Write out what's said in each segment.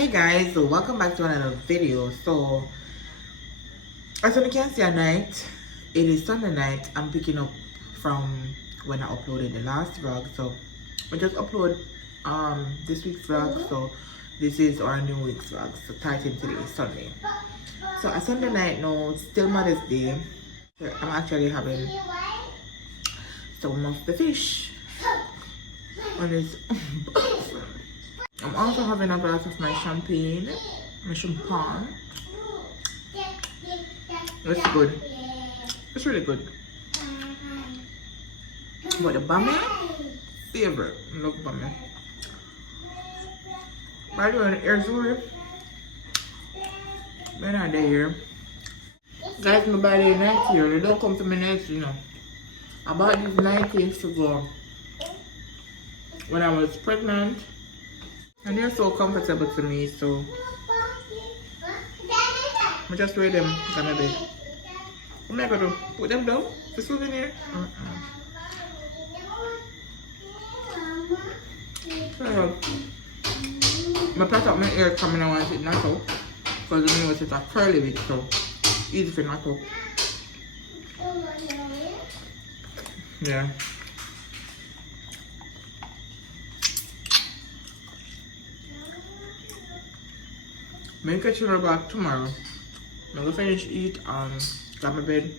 Hey guys, so welcome back to another video. So as you can see at night, it is Sunday night. I'm picking up from when I uploaded the last vlog. So I just upload this week's vlog. So this is our new week's vlog. So title today is Sunday. So a Sunday night now, still Mother's Day. So I'm actually having some of the fish on this. I'm also having a glass of my champagne, my champagne. It's good. It's really good. But the bami, favorite. I love bami. By the way, here's where we're not there. Guys, my body next year. They don't come to me next, you know. I bought these 9 years ago when I was pregnant. And they're so comfortable to me, so I just wear them gonna be. What am I gonna do? Put them down? The souvenir? So, my plait up my hair coming out and it not out. Because you know it's a curly wig, so easy for not out. Yeah. Make a chiller back tomorrow. I'm gonna finish eat got my bed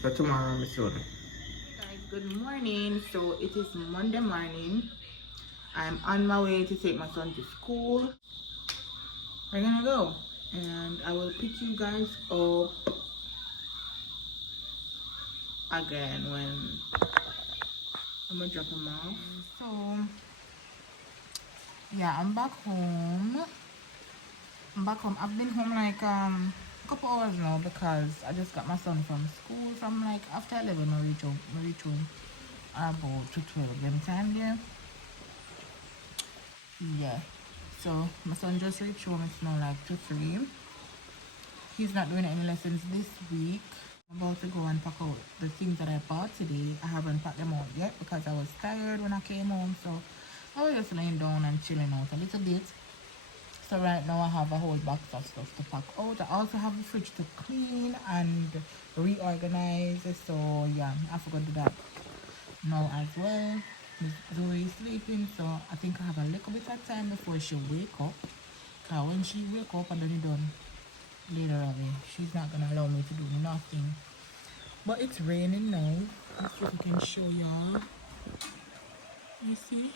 for tomorrow I'm soon. Hey guys, good morning. So it is Monday morning. I'm on my way to take my son to school. We're gonna go and I will pick you guys up again when I'm gonna drop him off. So yeah, I'm back home. I've been home like a couple hours now because I just got my son from school. From like after 11 I reach home about to 12 them time there. Yeah, so my son just reached home. It's now like 2-3. He's not doing any lessons this week. I'm about to go and pack out the things that I bought today. I haven't packed them out yet because I was tired when I came home, so I was just laying down and chilling out a little bit. So right now I have a whole box of stuff to pack out. I also have a fridge to clean and reorganize. So yeah, I forgot to do that now as well. Zoe is sleeping, so I think I have a little bit of time before she wake up. Cause when she wake up and then it's done later on, she's not gonna allow me to do nothing. But it's raining now. Let's see if I can show y'all. You see?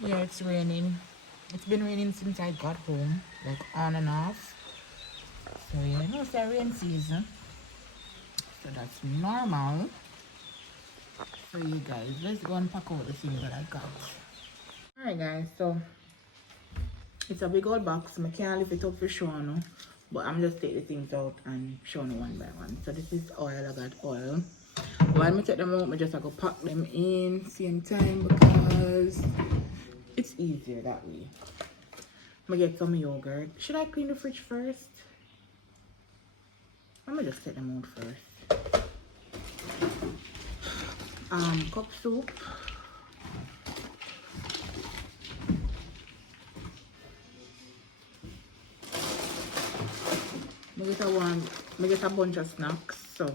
Yeah, it's raining. It's been raining since I got home, like on and off. So yeah, no, it's a rain season. So that's normal for you guys. Let's go and pack out the things that I got. Alright guys, so it's a big old box. I can't lift it up for sure now, but I'm just take the things out and show you one by one. So this is oil. I got oil. While I take them out, I just have to pack them in same time because it's easier that way. I'm gonna get some yogurt. Should I clean the fridge first? I'm gonna just take them out first. Cup soup. I get a bunch of snacks, so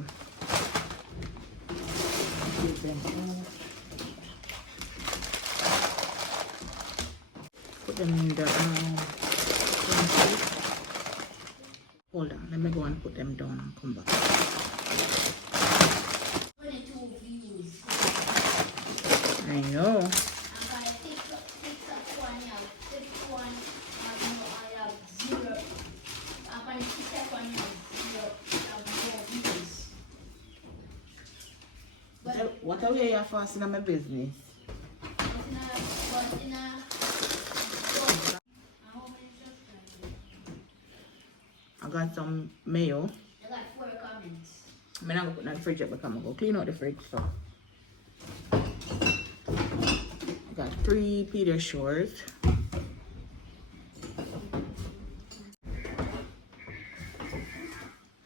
give them out. Put them in the hold on, let me go and put them down and come back. I know. What are you fasting on my business? I got some mayo. I got 4 comments. I'm not gonna put that in the fridge yet because I'm gonna go clean out the fridge. So I got 3 Pediasures.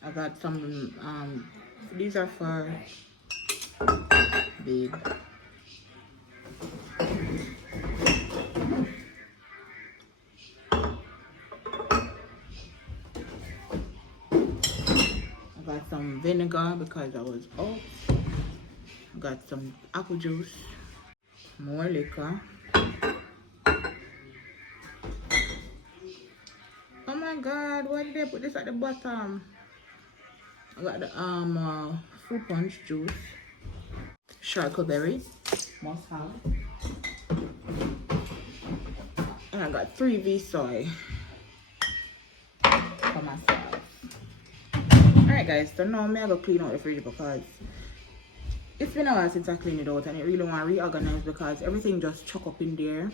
I got some these are for babe. got some vinegar because I was out. Got some apple juice, more liquor. Oh my god, why did they put this at the bottom? I got the fruit punch juice, charcuterie, must have. And I got 3V soy for myself. Alright guys, so now I'm going to clean out the fridge because it's been a while since I cleaned it out and I really want to reorganize because everything just chuck up in there.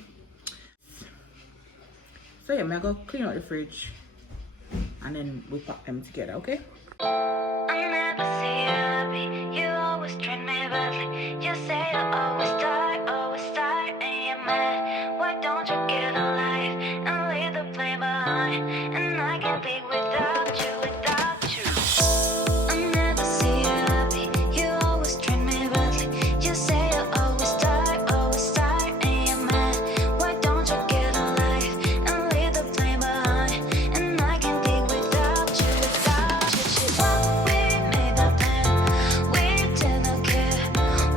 So yeah, I'm going to clean out the fridge and then we pack them together, okay? I never see you happy. You always treat me badly. You say you always start, and you're mad. Why don't you get a life and leave the blame behind? And I can't live without you, I never see you happy. You always treat me badly. You say you always start, and you're mad. Why don't you get a life and leave the blame behind? And I can't live without you, What we made the plan, we didn't care.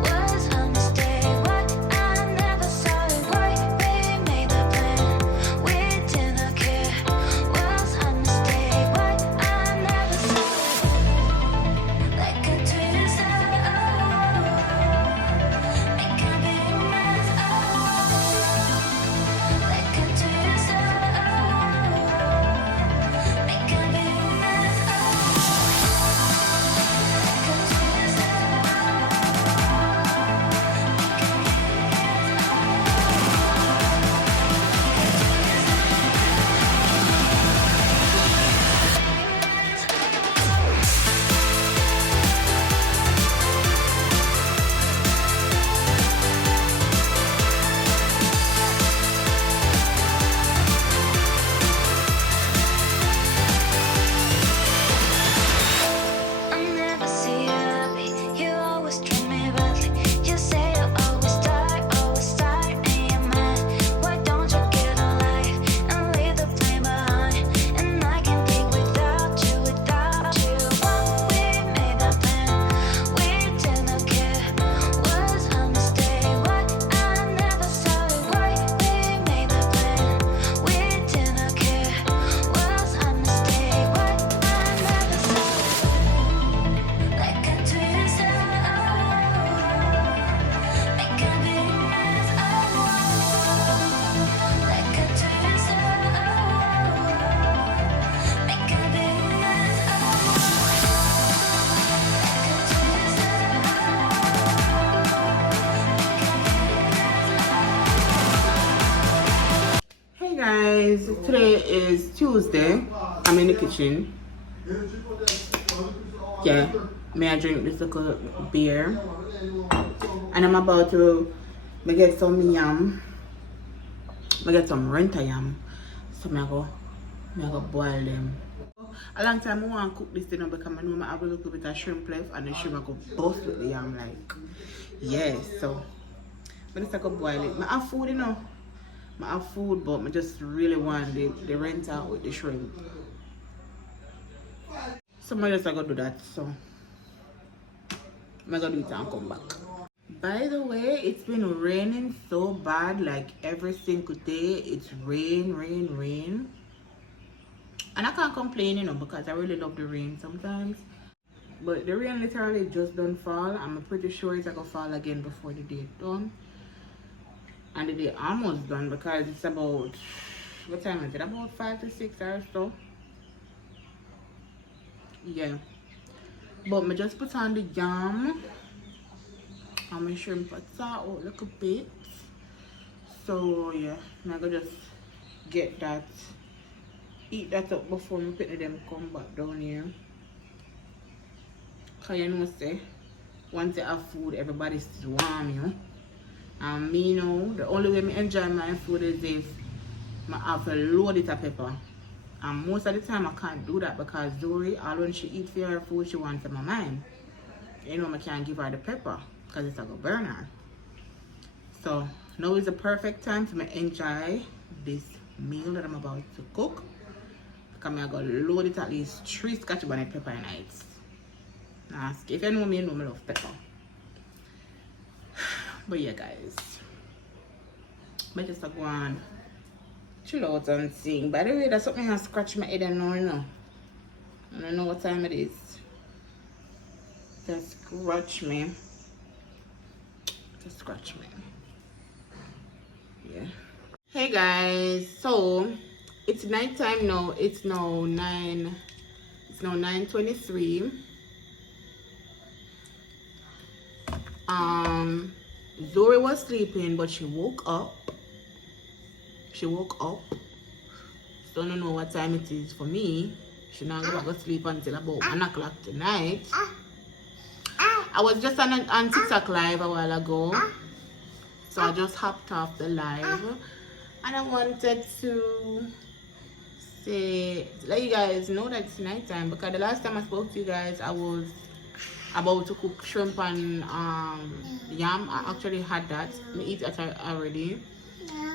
Was a mistake. What I never saw it right. We made the plan, we didn't care. Was a mistake. What I never saw it. Like a twist, make a big mess. Like a twist, make a big mess. I never see you happy. You always treat me badly. You say you always start, and you're mad. Why don't you get a life and leave the blame behind? And I can't live without you, What we made the plan, we didn't care. Was a mistake. What I never saw it right. We made the plan, we didn't care. Was a mistake. What I never saw it. Like a twist, make a big mess. Like a twist, make a big mess. Hey guys, today is Tuesday. I'm in the kitchen. Yeah, may I drink this little beer. And I'm about to get some yam. I get some renta yam. So I go boil them. A long time I want to cook this dinner because I know I have a little bit of shrimp left and the shrimp I go bust with the yam like. Yes, so I just go boil it. I have food, I have food, but I just really want the renta with the shrimp. So I just go do that. So I'm gonna do it and come back. By the way, it's been raining so bad, like every single day. It's rain. And I can't complain, because I really love the rain sometimes. But the rain literally just don't fall. I'm pretty sure it's gonna fall again before the day done. And the day almost done because it's about, what time is it? About 5 to 6 or so. Yeah. But I just put on the yam. And my shrimp out a little bit. So yeah, I'm gonna just get that, eat that up before my put them come back down here. Cause you know say, once you have food, everybody's warm, And me the only way I enjoy my food is if I have to load it of pepper. And most of the time I can't do that because Zuri, all when she eats for her food, she wants my mind. I can't give her the pepper because it's like a burner. So now is the perfect time for me to enjoy this meal that I'm about to cook. Because I'm going to load it at least 3 scotch bonnet pepper nights. Ask. If you know me, you know me love pepper. But yeah, guys. I just go on chill out and sing. By the way, that's something I scratch my head and now, you know. I don't know what time it is. Just scratch me. Just scratch me. Yeah. Hey guys, so it's night time now. It's now 9:23. Zori was sleeping, but she woke up. So I don't know what time it is for me. She not gonna go sleep until about 1 o'clock tonight. I was just on TikTok live a while ago. So I just hopped off the live. And I wanted to let you guys know that it's night time, because the last time I spoke to you guys, I was about to cook shrimp and yam. I actually had that. I eat it already.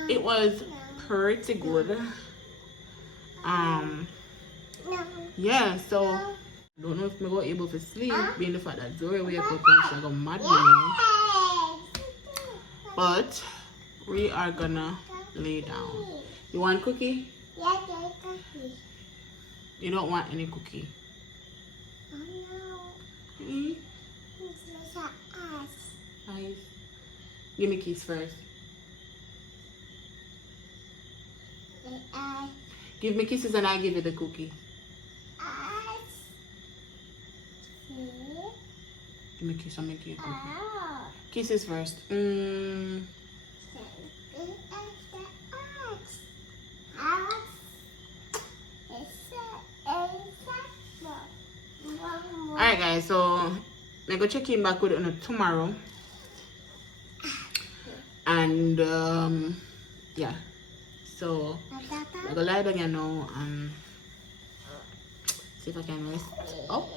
It was pretty good. Yeah, so I don't know if I'm gonna be able to sleep, being the fact that Zori wake up and she go mad with me. But we are gonna lay down. You want cookie? Yeah, cookie. You don't want any cookie? Oh no. Mm-hmm. It's just an ass. Nice. Give me kiss first. Give me kisses and I'll give you the cookie. Ass. See? Give me a kiss and make you a cookie. Oh. Kisses first. Alright guys, so I'm gonna check in back with you tomorrow. And yeah. So I'm gonna lie down here now and see if I can rest up.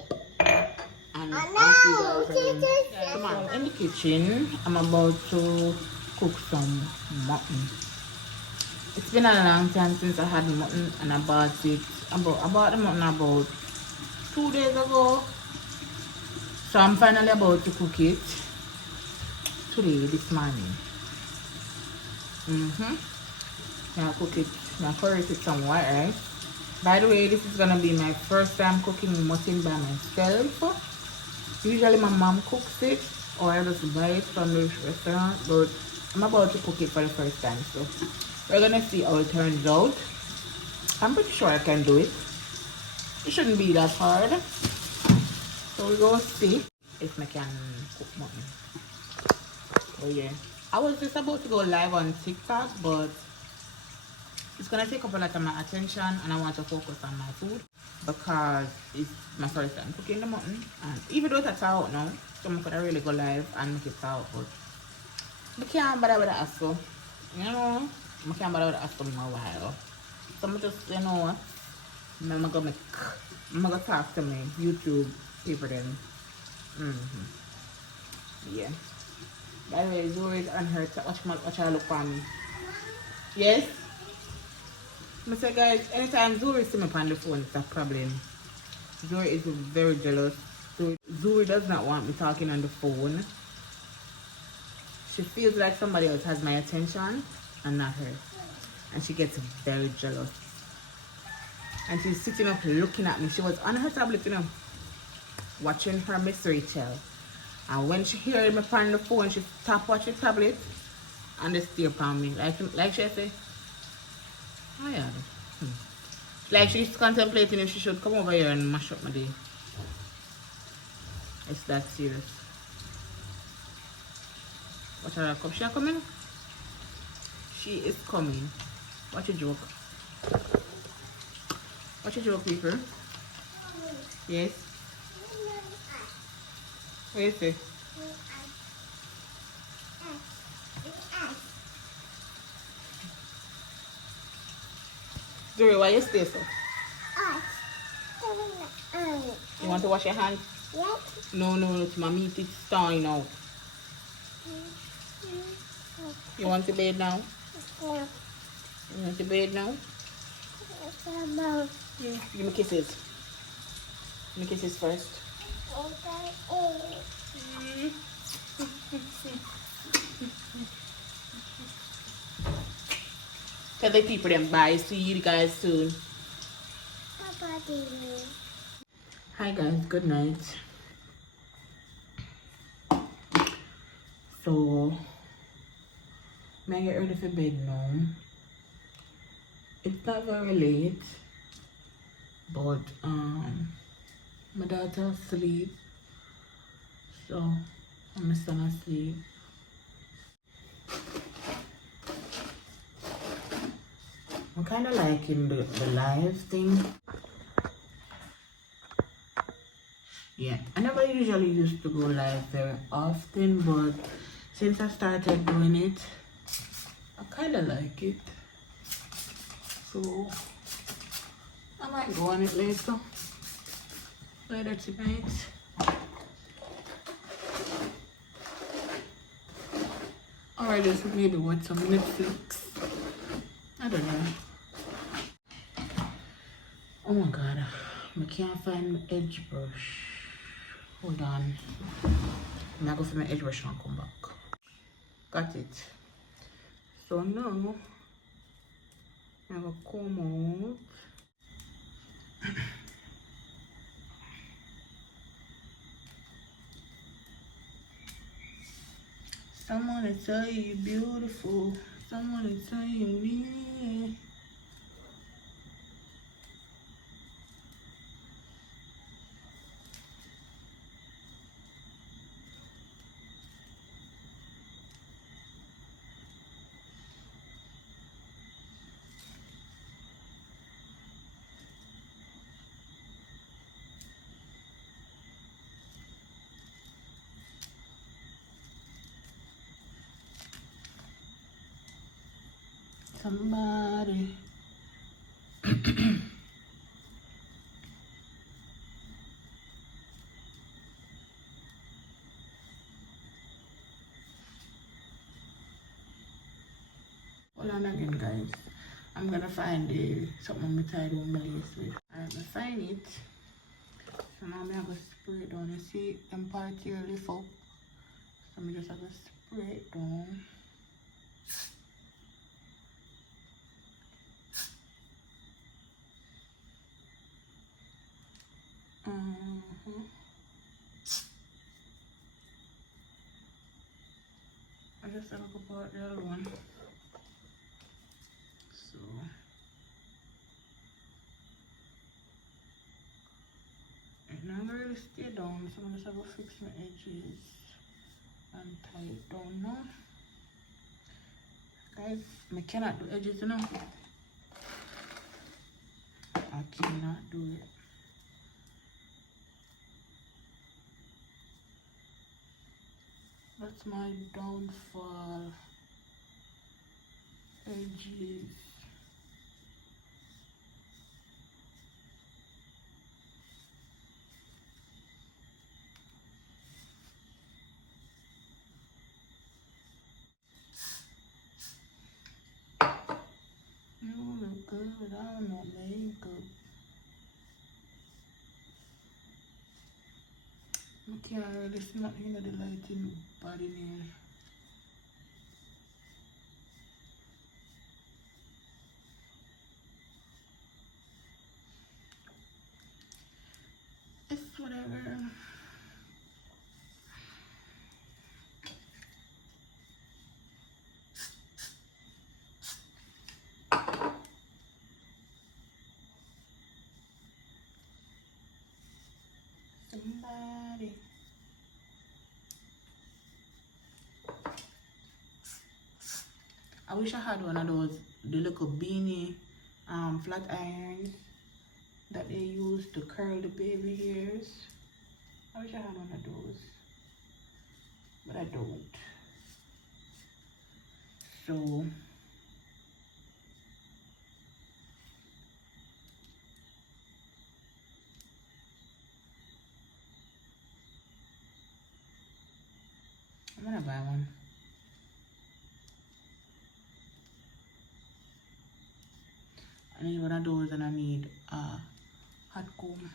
And I'll see you guys tomorrow. In the kitchen, I'm about to cook some mutton. It's been a long time since I had mutton, and I bought it I bought the mutton about 2 days ago. So I'm finally about to cook it today, this morning. I'll cook it, I'll curry it with some white rice. By the way, this is gonna be my first time cooking mutton by myself. Usually my mom cooks it, or I just buy it from the restaurant, but I'm about to cook it for the first time. So we're gonna see how it turns out. I'm pretty sure I can do it. It shouldn't be that hard. So we're gonna see if I can cook mutton. Oh yeah. I was just about to go live on TikTok, but it's gonna take up a lot of my attention, and I want to focus on my food because it's my first time cooking the mutton. And even though it's out now, so I'm gonna really go live and make it out, but I can't bother with the hassle. You know, I can't bother with the hassle in a while. So I'm just, you know what, I'm gonna talk to me YouTube people then. Yeah. By the way, Zori's on her. Watch her look for me. Yes? I say, guys, anytime Zori see me on the phone, it's a problem. Zori is very jealous. Zori does not want me talking on the phone. She feels like somebody else has my attention and not her. And she gets very jealous. And she's sitting up looking at me. She was on her tablet, you know, watching her Miss Rachel. And when she heard me on the phone, she stopped watching the tablet and they stare upon me. Like she said, oh yeah. Like she's contemplating if she should come over here and mash up my day. It's that serious. Watch her come. She coming? She is coming. Watch a joke. Watch a joke, people. Yes. What do you say? Zuri, why you stay so? You want to wash your hands? Yep. No, it's my meat. It's thawing out. You want to bed now? No. You want to bed now? No. Yeah. Give me kisses. Give me kisses first. Tell the people them bye. See you guys soon. Hi guys, good night. So, may I get ready for bed now? It's not very late, but my daughter asleep, so I'm my son asleep. I'm kind of liking the live thing. Yeah, I never usually used to go live very often, but since I started doing it, I kind of like it. So I might go on it later tonight. Or just maybe watch some Netflix. I don't know. Oh my god, I can't find my edge brush. Hold on. I'm gonna go for my edge brush and come back. Got it. So now I'm gonna comb out. Someone to tell you you're beautiful. Someone to tell you me. Somebody. Hold on again, guys. I'm gonna find something I'm tired of my lace with. Alright, I find it. So now I'm gonna spray it down. You see them part here lift up. So I'm just gonna spray it down. I just have to put the other one. So it's not gonna really stay down, so I'm just have to fix my edges and tie it down now. Guys, I cannot do edges, you know. I cannot do it. That's my downfall. Edges. You look good without no makeup. I can't really see nothing in the lighting body here. It's whatever. Somebody. I wish I had one of those, the little beanie flat irons that they use to curl the baby hairs. I wish I had one of those, but I don't. So I'm gonna buy one. I need one of those and I need a hot comb.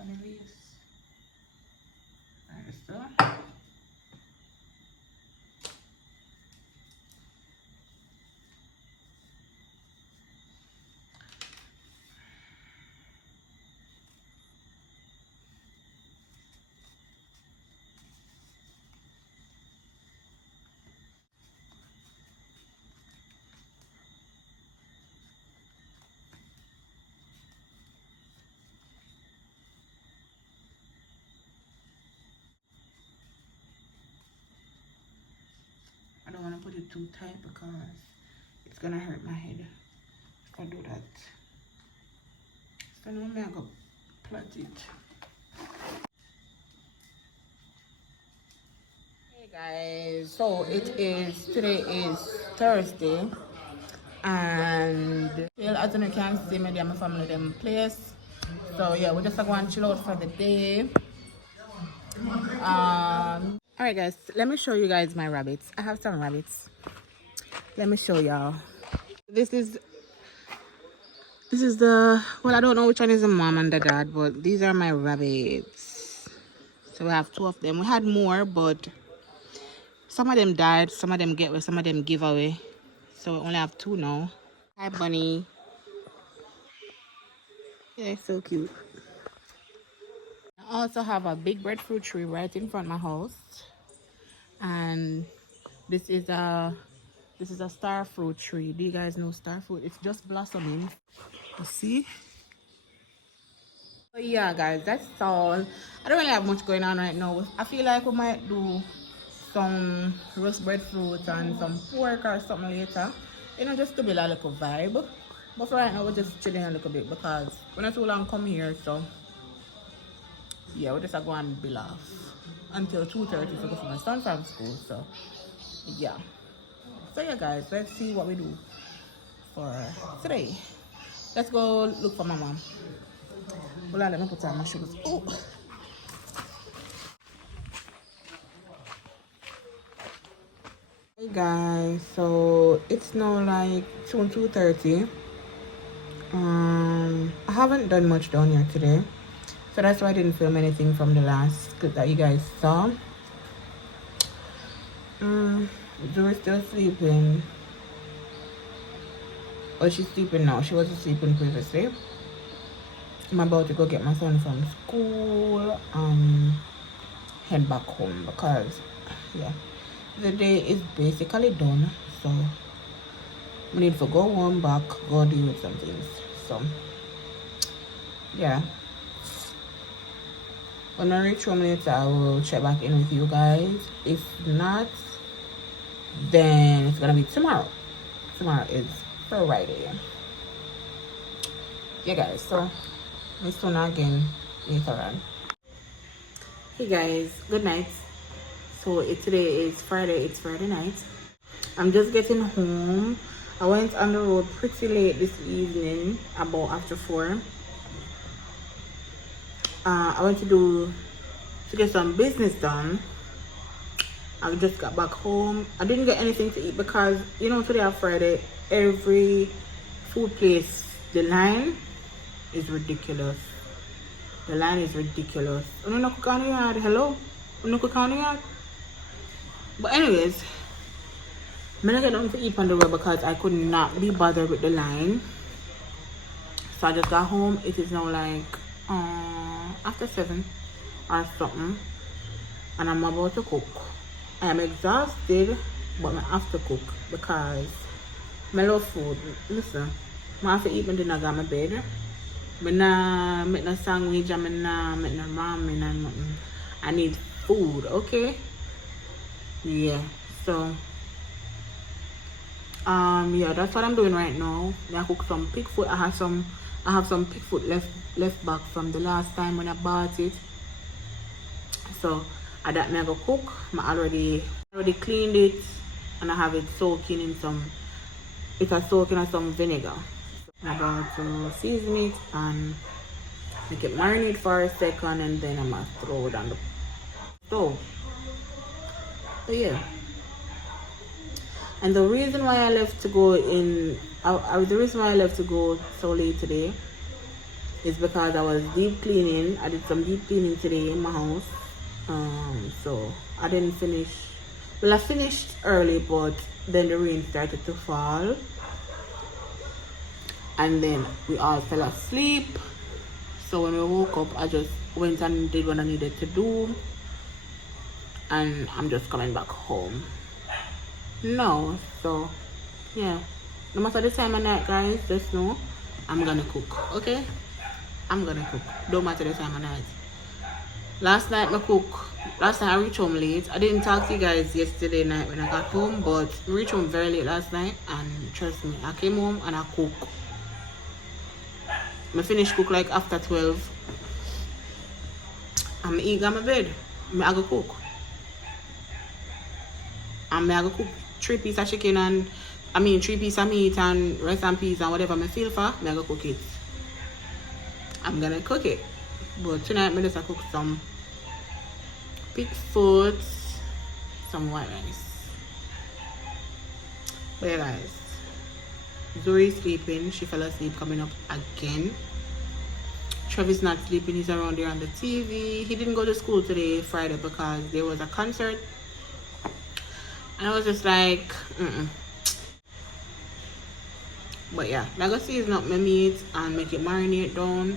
on the leaves. Alright, so. I don't want to put it too tight because it's gonna hurt my head if I do that. So now I'm gonna plait it. Hey guys, so today is Thursday, and still, as you can see, me and my family them place. So yeah, we're just going to chill out for the day. Alright guys, let me show you guys my rabbits. I have some rabbits. Let me show y'all. This is the, well, I don't know which one is the mom and the dad, but these are my rabbits. So we have 2 of them. We had more, but some of them died, some of them get away, some of them give away. So we only have 2 now. Hi bunny. Yeah, so cute. I also have a big breadfruit tree right in front of my house. And this is a star fruit tree. Do you guys know star fruit? It's just blossoming. You see? So yeah guys, that's all. I don't really have much going on right now. I feel like we might do some roast breadfruit and some pork or something later. You know, just to build a little vibe. But for right now, we're just chilling a little bit because we're not too long come here, so yeah, we're just going and build off until 2:30 to go for my son from school. So yeah. So yeah guys, let's see what we do for today. Let's go look for my mom. Well, let me put on my shoes. Oh. Hey guys, so it's now like 2:30. I haven't done much down here today, so that's why I didn't film anything from the last clip that you guys saw. Zoe's still sleeping. Oh, she's sleeping now. She wasn't sleeping previously. I'm about to go get my son from school and head back home because yeah, the day is basically done, so we need to go home, back, go deal with some things. So yeah, when I reach home later, I will check back in with you guys. If not, then it's gonna be tomorrow. Tomorrow is Friday. Yeah guys, so we'll soon again later on. Hey guys, good night. So today is Friday. It's Friday night. I'm just getting home. I went on the road pretty late this evening, about after 4. I went to get some business done. I just got back home. I didn't get anything to eat because, you know, today on Friday, every food place, the line is ridiculous. The line is ridiculous. Hello? But anyways, I'm gonna get nothing to eat on the road because I could not be bothered with the line. So I just got home. It is now like after 7 or something, and I'm about to cook. I am exhausted, but I have to cook because I love food. Listen, I have to eat my dinner at my bed. I nah make no sandwich, I nah make no ramen and nothing. I need food, okay? Yeah, so yeah, that's what I'm doing right now. I cook some pig foot. I have some pig foot left back from the last time when I bought it. So I that me go cook. I already cleaned it and I have it soaking in some vinegar. I'm about to season it and make it marinate for a second, and then I'm gonna throw it on the stove. So yeah. And the reason why I left to go so late today is because I was deep cleaning. I did some deep cleaning today in my house. So I didn't finish. Well, I finished early, but then the rain started to fall. And then we all fell asleep. So when we woke up, I just went and did what I needed to do. And I'm just coming back home now. So yeah, no matter the time of night, guys, just know I'm gonna cook. Okay, I'm gonna cook, don't matter the time of night. Last night I reached home late. I didn't talk to you guys yesterday night when I got home, but I reached home very late last night, and trust me, I came home and I cook. I finished cook like after 12. I'm eating on my bed. I go cook. And I go cook 3 pieces of chicken and 3 pieces of meat and rice and peas and whatever I feel for, I go cook it. I'm gonna cook it. But tonight I just cook some pig foot, some white rice. But yeah guys, Zoe is sleeping. She fell asleep coming up again. Travis not sleeping, he's around there on the TV. He didn't go to school today, Friday, because there was a concert. And I was just like, But yeah, I'm gonna season up my meat and make it marinate down.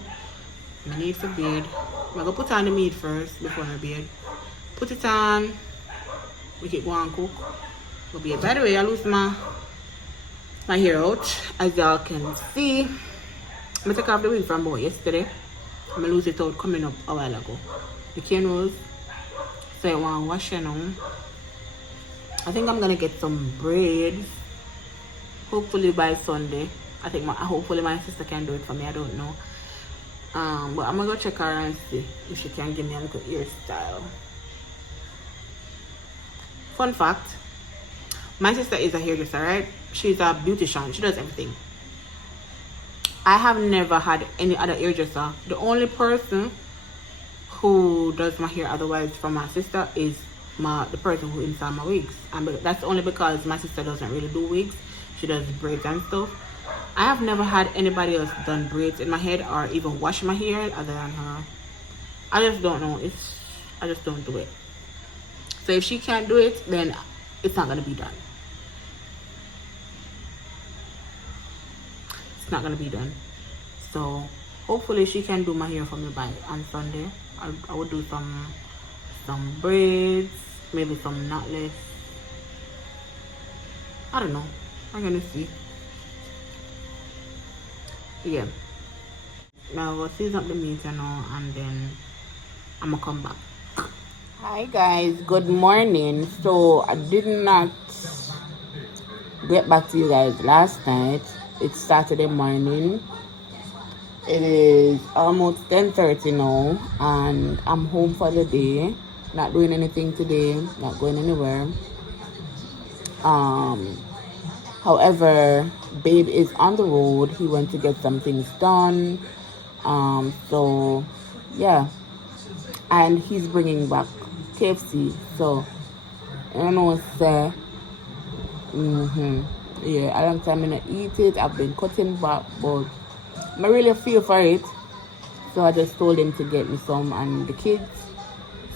I need for bed. I'm gonna put on the meat first before I bed. Put it on, make it go and cook. Go bed. By the way, I lose my hair out, as y'all can see. I'm gonna take off the wig from about yesterday. I'm gonna lose it out coming up a while ago. The cane rolls, so I want to wash it now. I think I'm gonna get some braids. Hopefully by Sunday. I think hopefully my sister can do it for me. I don't know. But I'm gonna go check her and see if she can give me a little hairstyle. Fun fact: my sister is a hairdresser, right? She's a beautician. She does everything. I have never had any other hairdresser. The only person who does my hair otherwise from my sister is the person who installs my wigs, and that's only because my sister doesn't really do wigs. She does braids and stuff. I have never had anybody else done braids in my head or even wash my hair other than her. I just don't know. I just don't do it. So if she can't do it, then it's not gonna be done. It's not gonna be done. So hopefully she can do my hair for me on Sunday. I would do some braids, maybe some knotless. I don't know. I'm gonna see. Yeah. Now we'll season up the meat and all, and then I'm gonna come back. Hi guys, good morning. So I did not get back to you guys last night. It's Saturday morning. It is almost 10:30 now, and I'm home for the day. Not doing anything today, not going anywhere. However, babe is on the road. He went to get some things done. So yeah, and he's bringing back KFC. So I don't know what's there. Yeah, a long time I didn't eat it. I've been cutting back, but I really feel for it. So I just told him to get me some and the kids.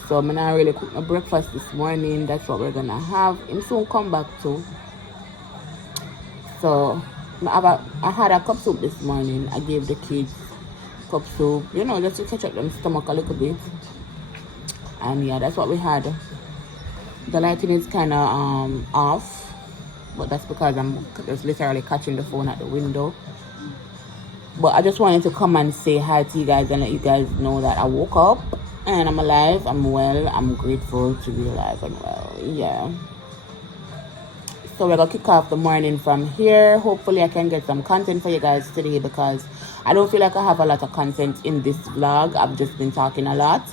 So I'm not really cook my breakfast this morning. That's what we're gonna have. Him soon come back too. So I had a cup soup this morning. I gave the kids cup soup, just to catch up them stomach a little bit. And yeah, that's what we had. The lighting is kind of off, but that's because I'm just literally catching the phone at the window. But I just wanted to come and say hi to you guys and let you guys know that I woke up and I'm alive, I'm well, I'm grateful to be alive and well. Yeah. So we're gonna kick off the morning from here. Hopefully I can get some content for you guys today, because I don't feel like I have a lot of content in this vlog. I've just been talking a lot.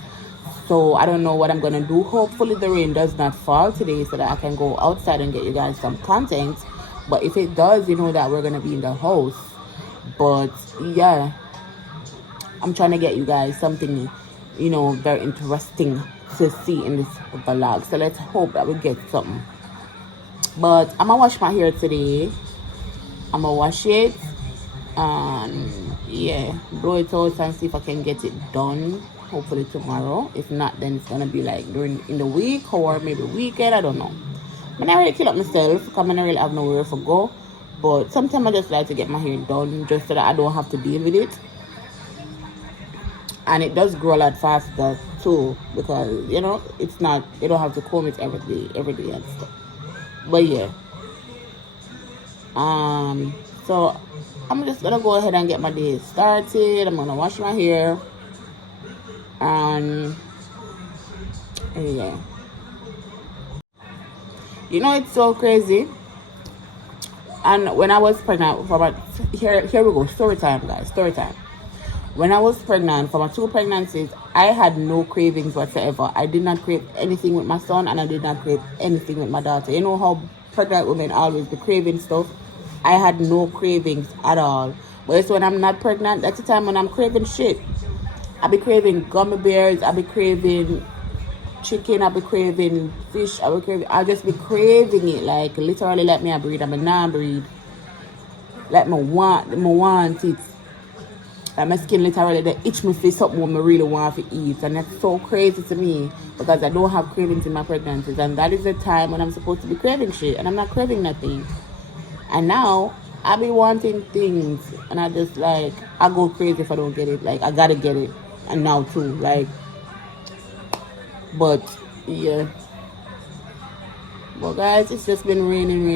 So I don't know what I'm gonna do. Hopefully the rain does not fall today so that I can go outside and get you guys some content. But if it does, you know that we're gonna be in the house. But yeah, I'm trying to get you guys something, very interesting to see in this vlog. So let's hope that we get something. But I'm gonna wash my hair today. I'm gonna wash it and yeah, blow it out and see if I can get it done. Hopefully tomorrow. If not, then it's gonna be like during in the week or maybe weekend. I don't know. But I really kill up myself because I don't really have nowhere to go. But sometimes I just like to get my hair done just so that I don't have to deal with it. And it does grow a lot faster too because you know it's not you don't have to comb it every day and stuff. But yeah. So I'm just gonna go ahead and get my day started. I'm gonna wash my hair. And yeah. You know it's so crazy. And when I was pregnant for about here we go, story time guys, story time. When I was pregnant for my 2 pregnancies, I had no cravings whatsoever. I did not crave anything with my son and I did not crave anything with my daughter. You know how pregnant women always be craving stuff? I had no cravings at all. But it's when I'm not pregnant, that's the time when I'm craving shit. I be craving gummy bears, I be craving chicken, I be craving fish, I'll just be craving it. Like literally let me breed, I'm a non-breed. Like me want it. Like my skin literally they itch me for something what I really want to eat. And that's so crazy to me because I don't have cravings in my pregnancies. And that is the time when I'm supposed to be craving shit. And I'm not craving nothing. And now I be wanting things. And I just like, I go crazy if I don't get it. Like I gotta get it. And now too. Like, but yeah. But guys, it's just been raining.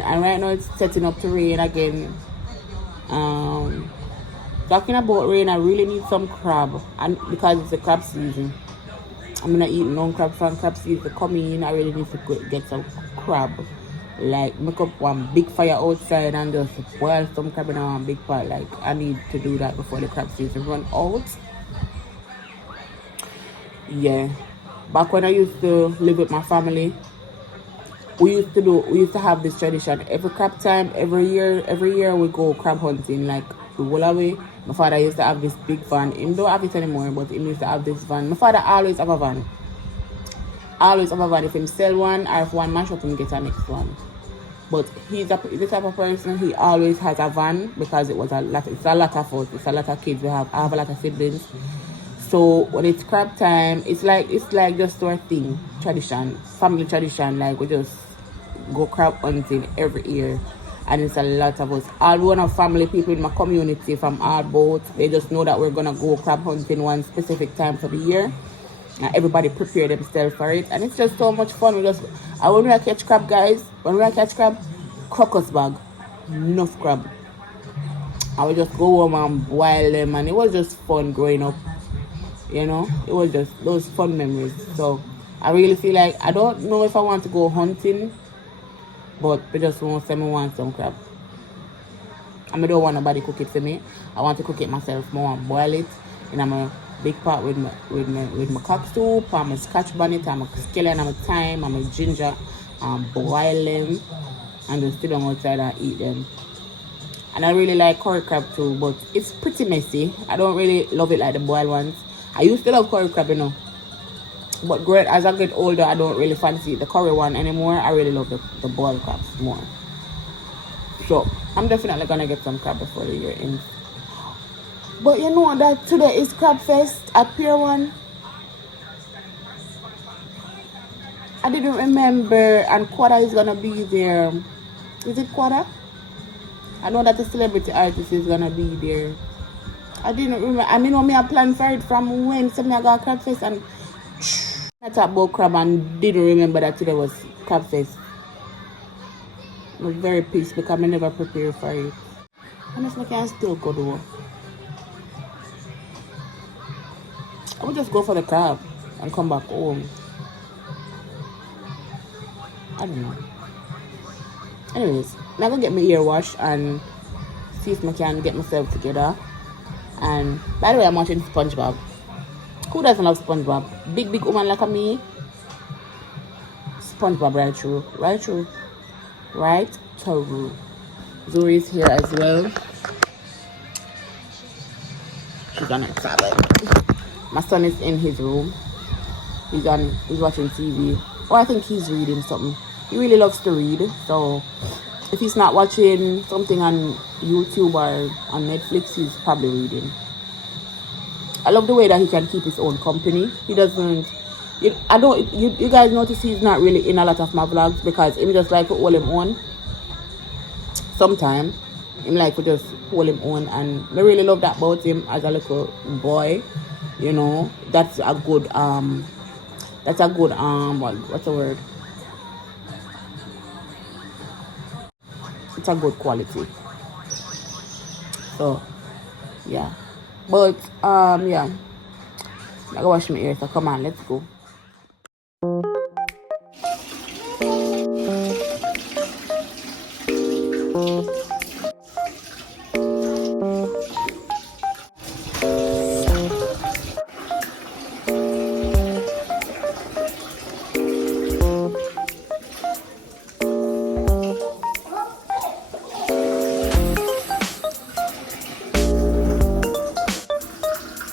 And right now it's setting up to rain again. Talking about rain, I really need some crab, and because it's a crab season, I'm gonna eat no crab from crab season coming in. I really need to get some crab, like make up one big fire outside and just boil some crab in one big pot. Like I need to do that before the crab season run out. Yeah, back when I used to live with my family, we used to have this tradition every crab time, every year we go crab hunting, like the whole away. My father used to have this big van. He don't have it anymore, but he used to have this van. My father always have a van. If him sell one or if one mash up, him get a next one. But he's the type of person, he always has a van because it's a lot of us. It's a lot of kids. I have a lot of siblings. So when it's crab time, it's like just our thing, tradition, family tradition. Like we just go crab hunting every year. And it's a lot of us. All one of family people in my community from our boat, they just know that we're gonna go crab hunting one specific time for the year. And everybody prepare themselves for it. And it's just so much fun. When we catch crab, guys, crocus bag, enough crab. I would just go home and boil them, and it was just fun growing up. You know, it was just those fun memories. So I really feel like I don't know if I want to go hunting. But I just want some crab. I don't want nobody cook it for me. I want to cook it myself. I want to boil it. And I'm a big pot with my cock soup, and my scotch bonnet, and my scallion, and my thyme, and my ginger, and boil them, and just sit them outside and eat them. And I really like curry crab too, but it's pretty messy. I don't really love it like the boiled ones. I used to love curry crab, you know. But as I get older, I don't really fancy the curry one anymore. I really love the boiled crabs more. So I'm definitely gonna get some crab before the year ends. But you know that today is Crab Fest at Pier 1. I didn't remember, and Quada is gonna be there. Is it Quada? I know that a celebrity artist is gonna be there. I didn't remember. I mean, I planned for it from when. So I got Crab Fest and I talked about crab and didn't remember that today was Crab Fest. I was very pissed because I never prepared for it. Honestly, I can still go though. I would just go for the crab and come back home. I don't know. Anyways, I'm gonna get my ear washed and see if I can get myself together. And by the way, I'm watching SpongeBob. Who doesn't love SpongeBob? Big woman like me. SpongeBob right through. Right through. Zoe is here as well. She's on a tablet. My son is in his room. He's watching TV. Oh, I think he's reading something. He really loves to read, so if he's not watching something on YouTube or on Netflix, he's probably reading. I love the way that he can keep his own company. He doesn't. You guys notice he's not really in a lot of my vlogs because him just like to hold him on. Sometimes him like to just hold him on, and I really love that about him as a little boy. You know, that's a good what's the word? It's a good quality. So yeah. But yeah. I gotta wash my hair, so come on, let's go.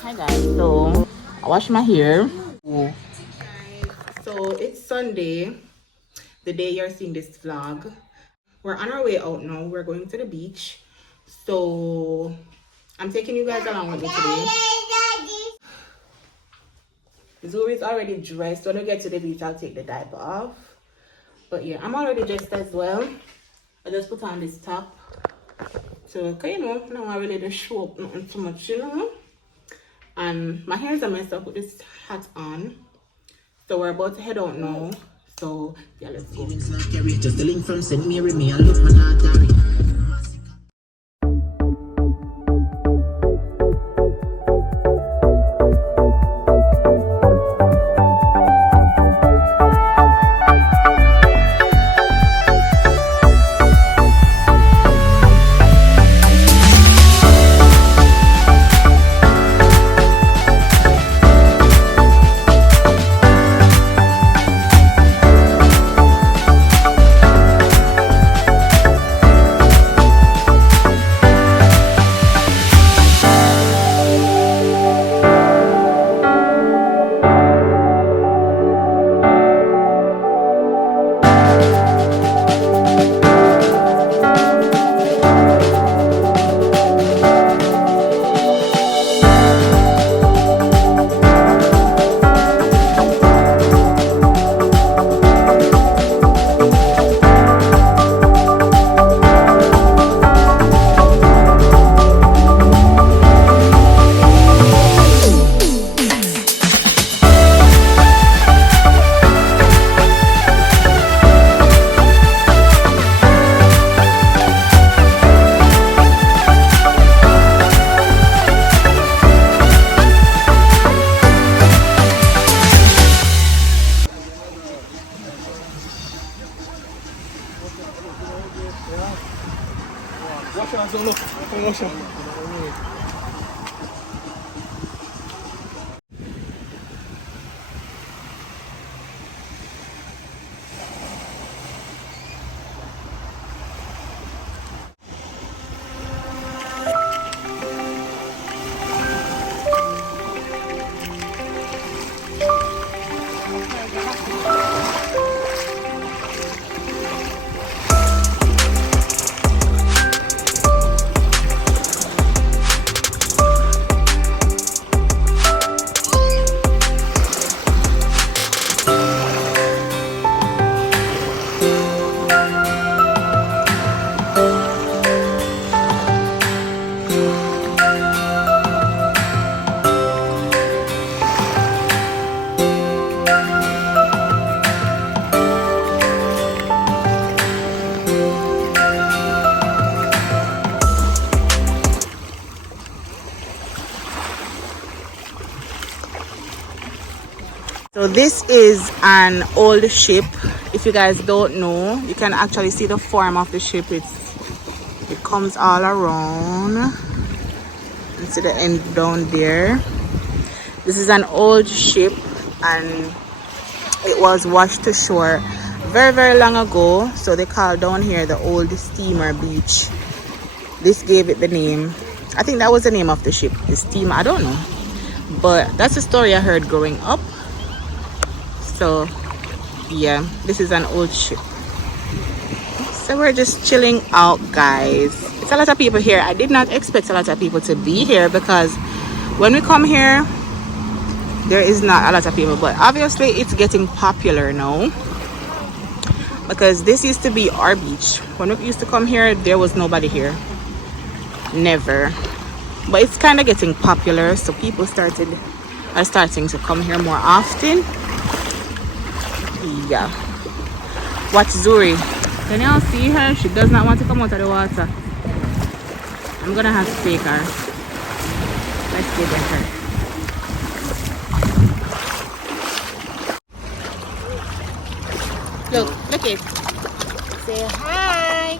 Hi guys, so I wash my hair. So it's Sunday, the day you're seeing this vlog. We're on our way out now. We're going to the beach. So I'm taking you guys along with me today. Zuri's already dressed. When we get to the beach, I'll take the diaper off. But yeah, I'm already dressed as well. I just put on this top. So, you know, now I really just show up nothing too much, you know. And my hair's a mess up with this hat on. So we're about to head out now. So yeah, let's go. Just the link from St. Mary, me and look my artery. So this is an old ship. If you guys don't know, you can actually see the form of the ship. It comes all around. And see the end down there. This is an old ship and it was washed to shore very, very long ago. So they call down here the old steamer beach. This gave it the name. I think that was the name of the ship, the steamer. I don't know. But that's a story I heard growing up. So yeah, this is an old ship. Oops. So we're just chilling out, guys. It's a lot of people here. I did not expect a lot of people to be here because when we come here, there is not a lot of people. But obviously, it's getting popular now because this used to be our beach. When we used to come here, there was nobody here. Never. But it's kind of getting popular, so people are starting to come here more often. Yeah. Watch Zuri. Can y'all see her? She does not want to come out of the water. I'm gonna have to take her. Let's go get her. Look it. Say hi.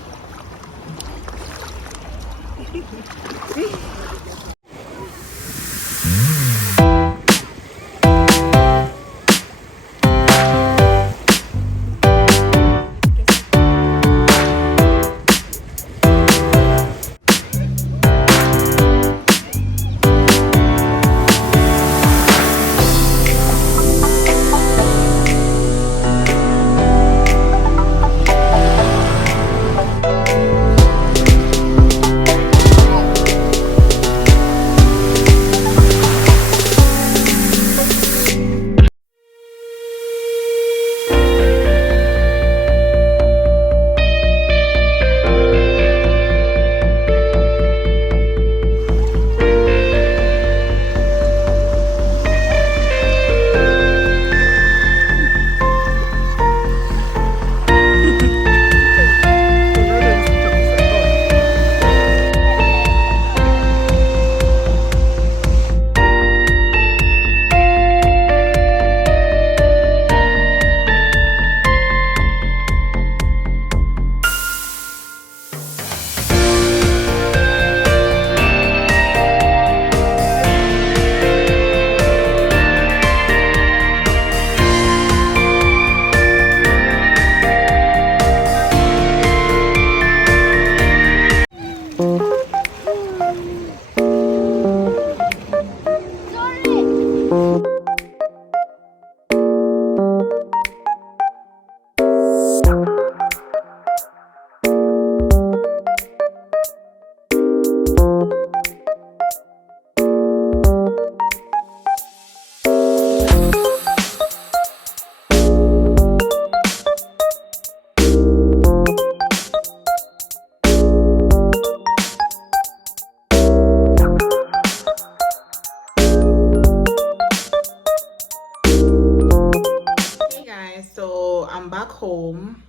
So I'm back home.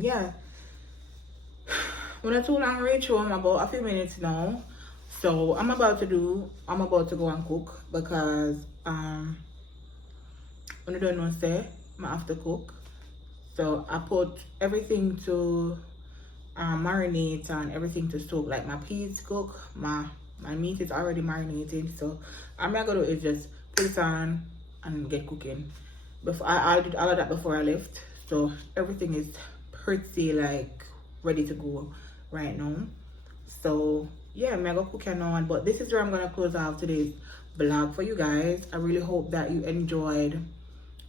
Yeah, when I too long reach home about a few minutes now. So I'm about to go and cook because when I don't know say I have to cook. So I put everything to marinate and everything to soak, like my peas cook, my meat is already marinated. So I'm not gonna do is just put it on and get cooking. Before I did all of that before I left, so everything is pretty like ready to go right now. So yeah, I'm gonna cook now, but this is where I'm gonna close out today's vlog for you guys. I really hope that you enjoyed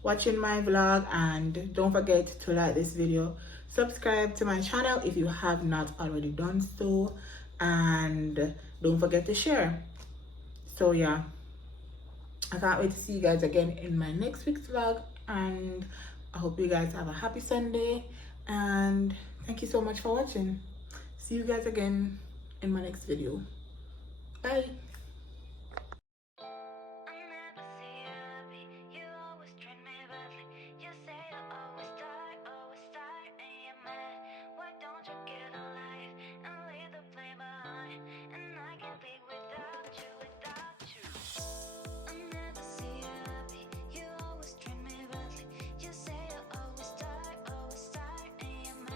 watching my vlog, and don't forget to like this video, subscribe to my channel if you have not already done so, and don't forget to share. So yeah, I can't wait to see you guys again in my next week's vlog, and I hope you guys have a happy Sunday, and thank you so much for watching. See you guys again in my next video. Bye.